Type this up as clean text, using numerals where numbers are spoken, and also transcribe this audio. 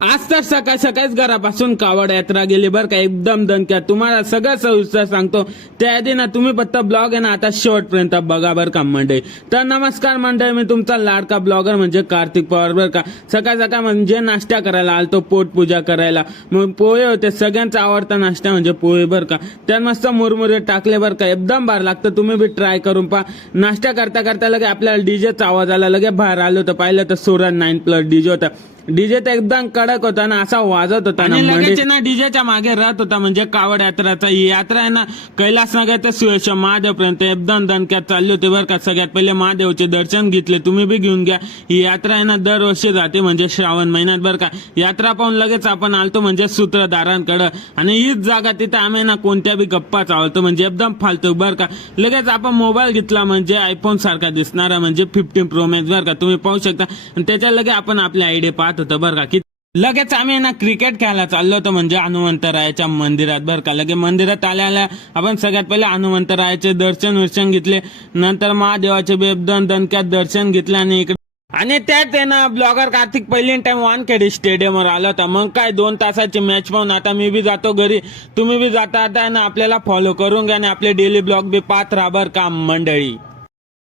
आज तर सकाळ सकाळीच घरापासून कावड यात्रा गेली बरं का, एकदम दणक्यात. तुम्हाला सगळं सविस्तर सांगतो. त्याआधी ना तुम्ही फक्त ब्लॉग आहे ना आता शेवटपर्यंत बघा बरं का मंडळी. तर नमस्कार मंडळी, मी तुमचा लाडका ब्लॉगर म्हणजे कार्तिक पवार बरं का. सकाळ सकाळ म्हणजे नाश्ता करायला आलतो, पोटपूजा करायला. मग पोहे होते, सगळ्यांचा आवडता नाश्ता म्हणजे पोहे बरं का. त्यात मस्त मुरमुरे टाकले बरं का, एकदम भार लागतं. तुम्ही बी ट्राय करून पहा. नाश्ता करता करता लगे आपल्याला डीजेचा आवाज आला, लगे बाहेर आलो तर पाहिलं तर सुरज 9+ डीजे होता. डीजे तर एकदम कडक होता ना, असा वाजत होता ना. लगेच ना डीजेच्या मागे राहत होता म्हणजे कावड यात्राचा. ही यात्रा आहे ना कैलास नगर ते सुयश महादेव पर्यंत एकदम दणक्यात चालली होती बरं का. सगळ्यात पहिले महादेवचे दर्शन घेतले, तुम्ही बी घेऊन घ्या. ही यात्रा आहे ना दरवर्षी जाते म्हणजे श्रावण महिन्यात बरं का. यात्रा पाहून लगेच आपण आलतो म्हणजे सूत्रधारांकडं, आणि हीच जागा तिथे आम्ही ना कोणत्या बी गप्पा चावलतो म्हणजे एकदम फालतू बरं का. लगेच आपण मोबाईल घेतला म्हणजे आयफोन सारखा दिसणारा म्हणजे 15 प्रो मॅक्स बरं का, तुम्ही पाहू शकता. आणि त्याच्या लगे आपण आपले आयडी पाहत होतं बरं का. की लगेच आम्ही ना क्रिकेट खेळायला चाललो होतो म्हणजे हनुमंतरायाच्या मंदिरात बरं का. लगे मंदिरात आल्याला आपण सगळ्यात पहिले हनुमंतरायाचे दर्शन घेतले, नंतर महादेवाचे बेबदन दणक्यात दर्शन घेतले. आणि त्यात आहे ना ब्लॉगर कार्तिक पहिली टाइम वानखेडे स्टेडियमवर आला होता. मग काय 2 तासाची मॅच पाहून आता मी बी जातो घरी, तुम्ही बी जाता. आता ना आपल्याला फॉलो करून घ्या आणि आपले डेली ब्लॉग बी पाहत राहा बरं का मंडळी.